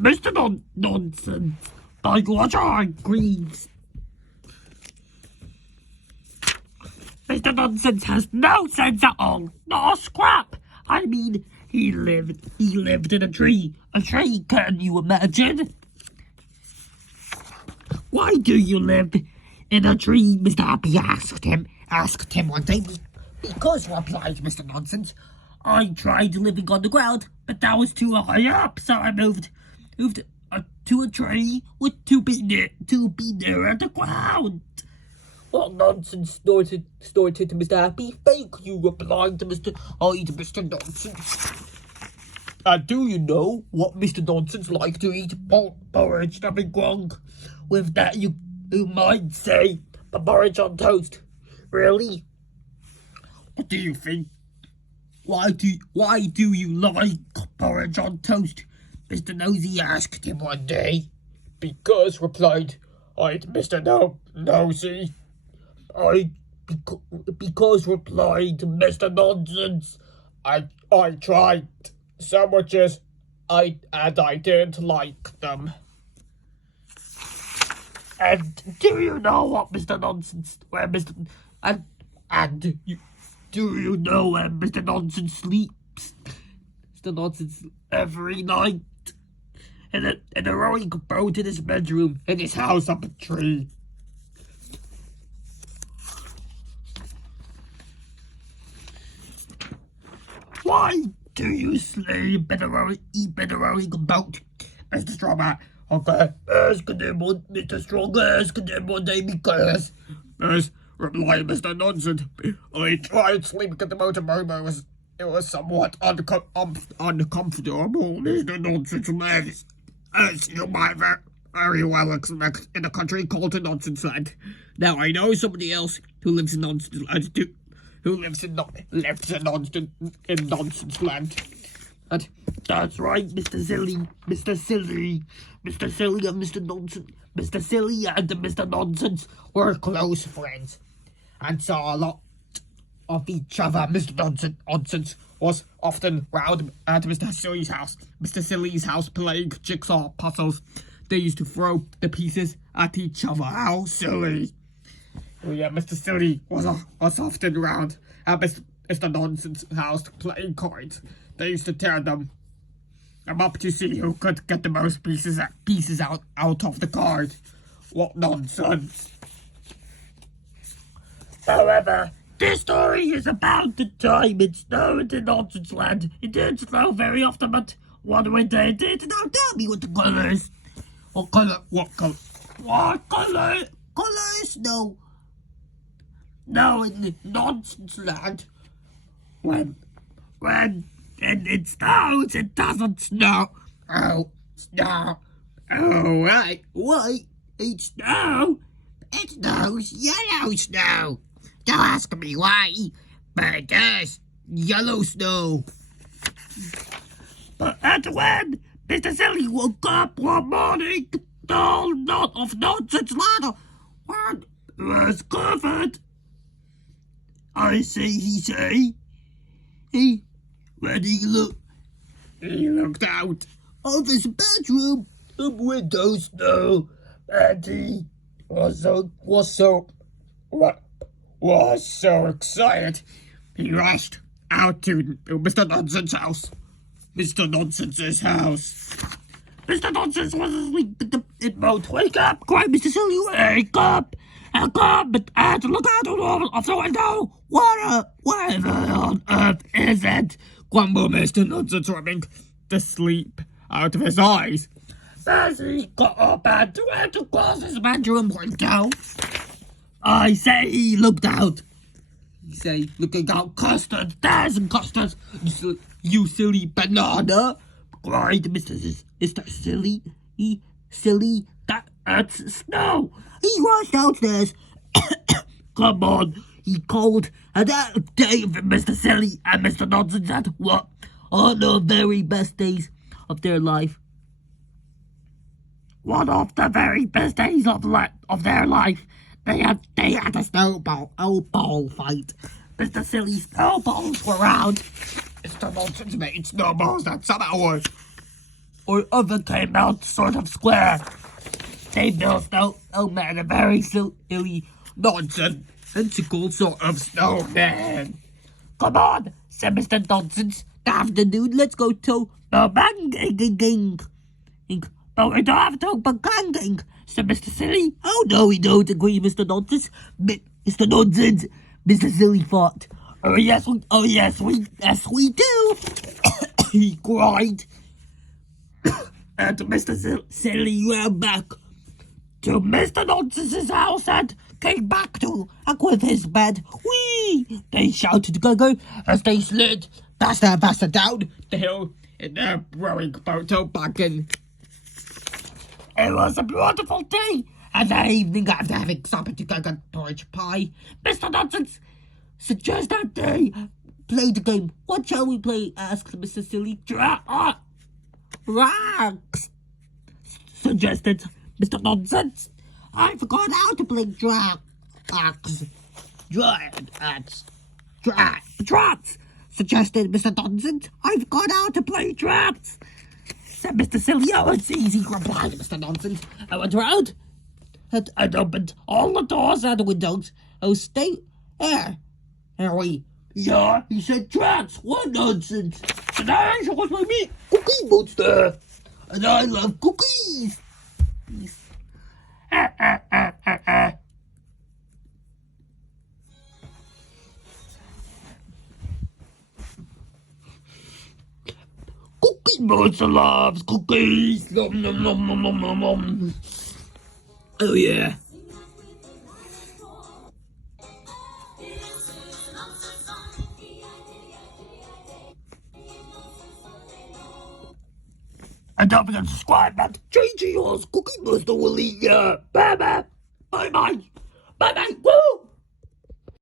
Mr. Nonsense, by Roger Greaves. Mr. Nonsense has no sense at all, not a scrap. I mean, he lived in a tree. A tree, can you imagine? Why do you live in a tree? Mr. Happy asked him one day. Because, replied Mr. Nonsense, I tried living on the ground, but that was too high up, so I moved to a tree to be nearer the ground. What nonsense, snorted Mr. Happy. Fake, you replied to Mr. Nonsense. And do you know what Mr. Nonsense liked to eat? Porridge. Nothing wrong with that, you might say. But porridge on toast. Really? What do you think? Why do you like porridge on toast? Mr. Nosy asked him one day. Because, replied Mr. Nosy. Because, replied Mr. Nonsense, I tried sandwiches, and I didn't like them. And do you know what Mr. Nonsense, do you know where Mr. Nonsense sleeps? Mr. Nonsense every night in a rowing boat in his bedroom in his house up a tree. Why do you sleep in a rowing boat? Mr. Strawman. Okay, ask him Mr. Strong, ask him one day because... Yes, replied Mr. Nonsense. I tried sleeping at the motorboat, it was somewhat uncomfortable. Mr. Nonsense lives, as you might very well expect, in a country called the Nonsense Land. Now I know somebody else who lives in Nonsense Land too. Who lives in Nonsense Land. And that's right, Mr. Silly and Mr. Nonsense were close friends and saw a lot of each other. Mr. Nonsense was often round at Mr. Silly's house. Mr. Silly's house playing jigsaw puzzles. They used to throw the pieces at each other. How silly! Oh yeah, Mr. Silly was often round at Mr. Nonsense's house playing cards. They used to tear them up to see who could get the most pieces out of the card. What nonsense! However, this story is about the time it snowed in Nonsense Land. It didn't snow very often, but one winter it did. Now tell me what the colour is. What colour? Colour is snow. Now in the Nonsense Land, when it snows, it doesn't snow. Oh, snow. Oh, right. Why? It snow. It snows yellow snow. Don't ask me why, but it does. Yellow snow. But and when Mr. Silly woke up one morning, the lot of Nonsense Land was covered. I say, when he looked out of his bedroom, the window snow, and he was so excited. He rushed out to Mr. Nonsense's house. Mr. Nonsense's house. Mr. Nonsense was asleep in the boat. Wake up! Cried Mr. Silly. Wake up! And look out of the window! Whatever on earth is it? Grumbled Mr. Nonsense, rubbing the sleep out of his eyes. As he got up and went across his bedroom window, I say he looked out. Looking out, custard, there's custard. You silly banana, cried Mr. Silly, that's snow. He rushed downstairs. Come on, he called, and that day Mr. Silly and Mr. Nonsense had what on the very best days of their life. One of the very best days of their life. They had a snowball fight. Mr. Silly's snowballs were round. Mr. Nonsense made snowballs that somehow were or oven came out sort of square. They built a very silly, nonsensical sort of snowman. Come on, said Mr. Nonsense. Afternoon, let's go to the banging. But we don't have to banging, said Mr. Silly. Oh no, we don't agree, Mr. Nonsense. Mr. Nonsense, Mr. Silly thought. Oh yes, we do. He cried. And Mr. Silly ran back to Mr. Nonsense's house and came back to with his bed. Whee! They shouted together as they slid faster down the hill in their rowing boat back in. It was a beautiful day, and that evening after having supper together porridge pie, Mr. Nonsense suggested that they play the game. What shall we play? Asked Mr. Silly. Drags, suggested Mr. Nonsense. I forgot how to play drags, suggested Mr. Nonsense. I forgot how to play drags, said Mr. Silly. Oh, it's easy, replied Mr. Nonsense. I went around and opened all the doors and windows. Oh, stay there, Harry. Yeah, he said drags. What nonsense. The narration was my meat cookie monster, and I love cookies. Cookie monster loves cookies. Nom nom nom nom nom nom nom. Oh yeah. And don't forget to subscribe and change yours. Cookie Monster will eat ya. Bye bye. Bye bye. Bye bye. Woo!